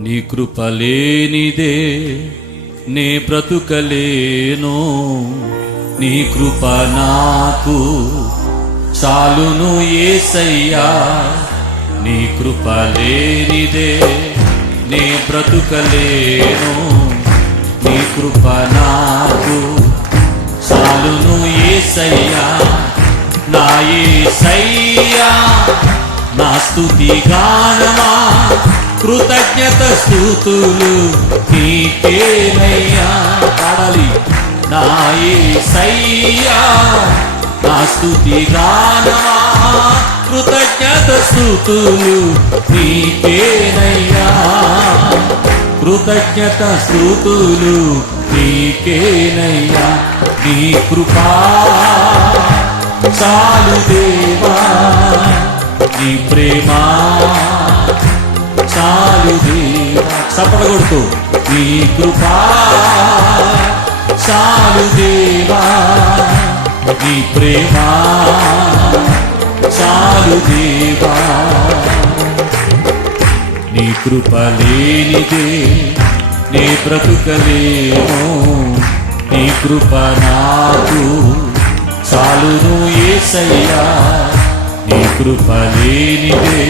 నీ కృప లేనిదే నే బ్రతుకలేను. నీ కృప నాకు చాలును ఏసయ్యా. నీ కృప లేనిదే నే బ్రతుకలేను. నీ కృప నాకు చాలును ఏసయ్యా. నా ఏసయ్యా నా స్థుతి గానమా. కృతజ్ఞత స్థుతులు నీకేనయ్యా పాడాలి నా ఏసయ్యా నా స్థుతి గానమా కృతజ్ఞత స్థుతులు నీకేనయ్యా కృతజ్ఞత స్థుతులు నీకేనయ్యా నీ కృపా. చాలు దేవా నీ ప్రేమా. చాలు దేవా చప్పడ కొడుతూ నీ కృపా చాలు దేవా నీ ప్రేమ చాలు దేవా. నీ కృప లేనిదే నీ బ్రతుకలేమో నీ కృప నాకు చాలును ఏసయ్యా. నీ కృప లేనిదే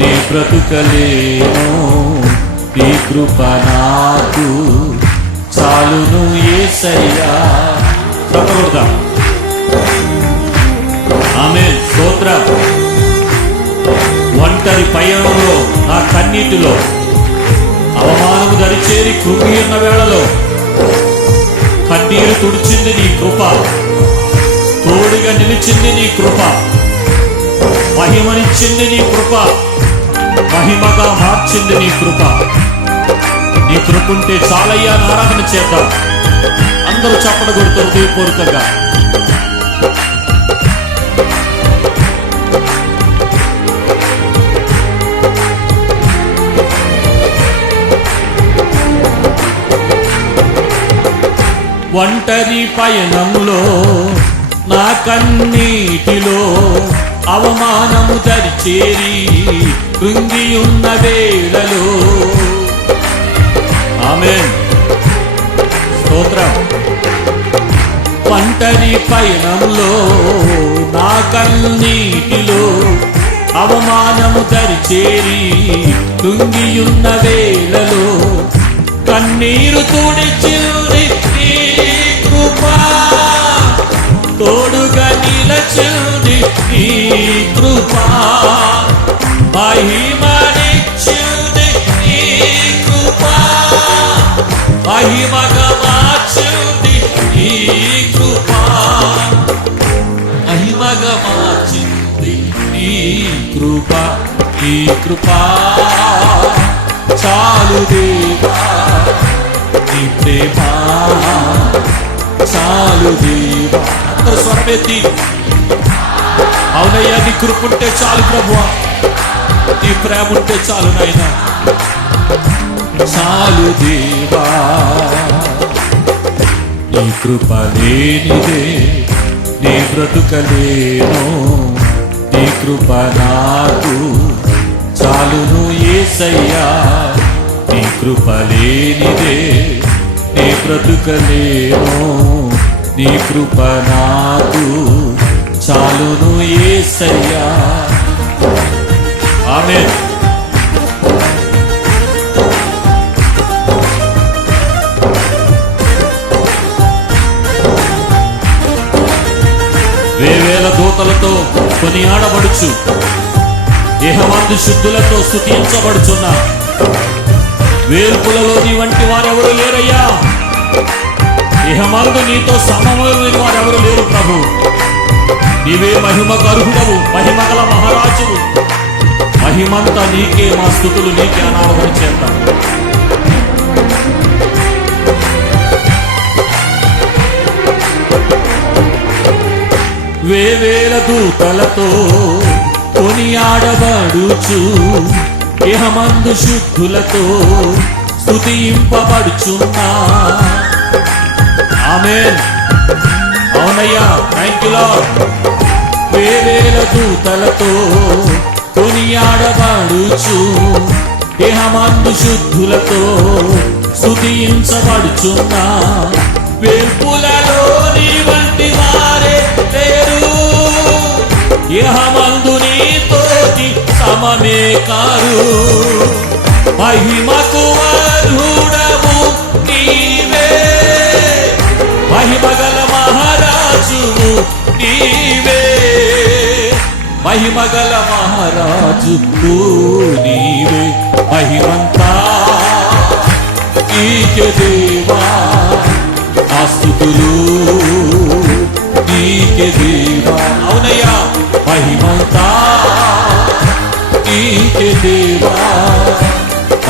నీ బ్రతుకలేను. నీ కృప నాకు చాలును ఏసయ్యా. చెప్పకూడదా ఆమె స్తోత్ర. ఒంటరి పయనంలో నా కన్నీటిలో అవమానము దరిచేరి కృంగి ఉన్న వేళలో కన్నీరు తుడిచింది నీ కృప. తోడుగా నిలిచింది నీ కృప. మహిమనిచ్చింది నీ కృప. మహిమగా మార్చింది నీ కృప. నీ కృపుంటే చాలయ్యా అని ఆరాధన చేద్దాం అందరూ చప్పట కొడుతూ హృదయపూర్వకంగా ఒంటరి పయనంలో నా కన్నీటిలో అవమానము దరిచేరి కృంగి ఉన్న వేళలో. ఆమె స్తోత్రం. పంటరి పయనంలో నా కన్నీటిలో అవమానము దరిచేరి తుంగియున్న వేళలో కన్నీరు తుడిచింది కృపా. తోడుగా నిలచింది నీ కృపా. మహిమనిచ్చింది నీ కృపా. మహిమగా మార్చింది నీ కృపా. మహిమగా మార్చింది నీ కృప నీ కృపా. చాలు దేవా నీ ప్రేమ. చాలు దేవా. అందరూ స్వరమెత్తి అవునయ్యా నీ కృపుంటే చాలు ప్రభువా. నీ ప్రేమ ఉంటే చాలు నాయనా. చాలు దేవా. నీ కృప లేనిదే నీ బ్రతుకలేను నీ కృప నాకు చాలును ఏసయ్యా. నీ కృప లేనిదే నీ బ్రతుకలేను నీ కృప నాకు చాలును ఏసయ్యా. ఆమె. వేవేల దూతలతో కొనియాడబడుచు. దేహమందు శుద్ధులతో స్థుతించబడుచున్న వేల్పులలో నీ వంటి వారెవరు లేరయ్యా? ఇహమందు నీతో సమమైన వారెవరు లేరు ప్రభు. నీవే మహిమ గర్హుడవు మహిమగల మహారాజువు. మహిమంతా నీకే మా స్థుతులు నీకే అనారోహణ చేద్దాం వేవేల దూతలతో కొనియాడబడుచు ఇహమందు శుద్ధులతో స్థుతింపబడుచున్నా ఆమెన్. అవునయ్యా. థ్యాంక్ యూ వేవేల దూతలతో కొనియాడబడుచు దేహమందు శుద్ధులతో స్థుతించబడుచున్నా వేల్పులలో నీ వంటి వారే లేరు. ఇహమందు నీతోటి సమమే కారు. మహిమకు వారు మహిమగల మహారాజు నీవే మహిమంతా. నీకే దేవా ఆస్తుతులు. నీకే దేవా. అవునయ్యా మహిమంతా. నీకే దేవా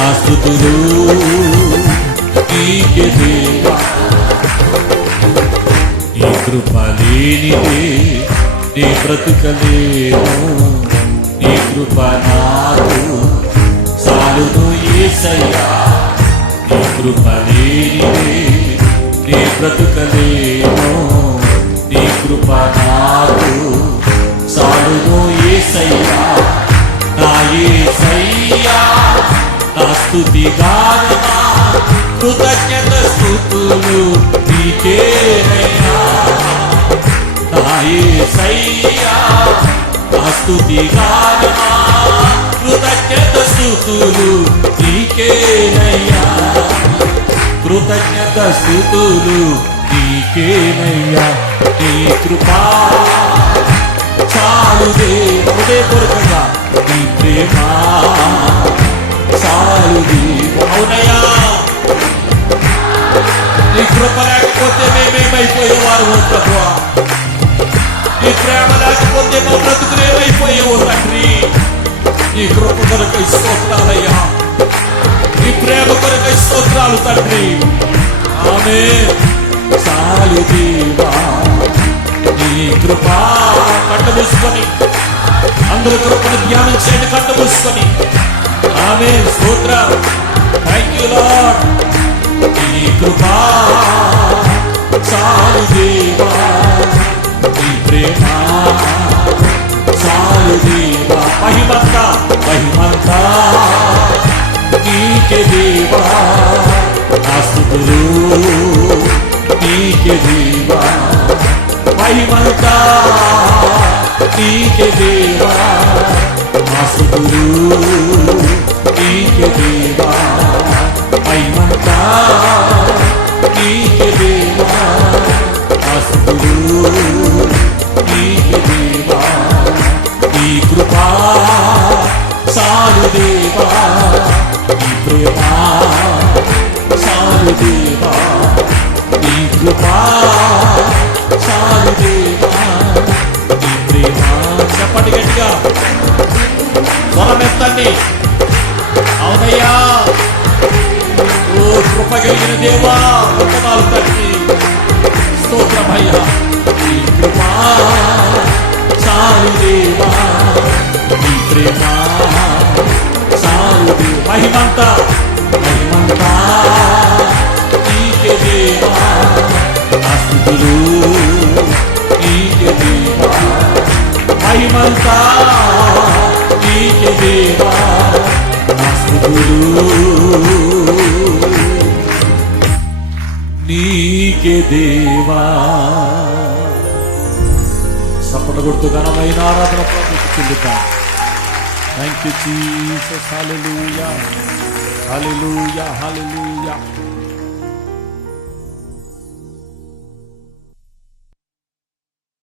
ఆస్తుతులు. నీకే దేవా. నీ కృప లేనిదే నీ బ్రతుకలేను నీ కృప నాకు. చాలును ఏసయ్యా నీ కృప లేనిదే నీ బ్రతుకలేను నీ కృప నాకు. చాలును ఏసయ్యా నా ఏసయ్యా నా స్తుతి గానమా. కృతజ్ఞత స్థుతులు నీకేనయ్యా నా యేసయ్యా స్తుతి గానమా కృతజ్ఞత స్థుతులు నీకేనయ్యా. కృతజ్ఞత స్థుతులు నీకేనయ్యా నీ కృపా. చాలుదే హృదయపూర్వకంగా నీ ప్రేమ. చాలుదే అవునయా నీ కృప లేకపోతే మేమేమైపోయేవారు ప్రభువా. నీ ప్రేమ లేకపోతే మా బ్రతుకులేమైపోయేవో తండ్రి నీ కృప కొరకు స్తోత్రాలయ్యా. నీ ప్రేమ కొరకు స్తోత్రాలు తండ్రి. ఆమె చాలు దీవా నీ కృప కట్టు మూసుకొని అందరూ కృపను ధ్యానం చేయండి కట్టు మూసుకొని ఆమె స్తోత్ర. థ్యాంక్ యూ లాడ్ నీ కృపా చాలు దేవా ప్రేమ. చాలు దేవ మహిమంత మహిమంత. నీకే దేవ ఆస్తుతులు నీకే దేవ మహిమంత. నీకే దేవ ఆస్తుతులు నీకే దేవ మహిమంత. నీకే దేవ ఆస్తుతులు నీ కృపా సారు దేవా నీ ప్రేమ చాలు దేవా నీ కృపా సారు దేవా నీ ప్రేమ చెప్పండి గట్టిగా. స్వరమెత్తండి అవునయ్యా. ఓ కృప కలిగిన దేవా వందనాలు తండ్రి స్తోత్రమయ్యా నీ కృపా చాలు దేవా నీ ప్రేమ చాలు దేవా మహిమంత మహిమంతా నీకే దేవా నా ఆస్తుతులు నీకే దేవా మహిమంత నీకే దేవా నా ఆస్తుతులు నీకే దేవా కొడుకు ఘనమైన ఆరాధన ప్రభుకి thank you Jesus hallelujah hallelujah hallelujah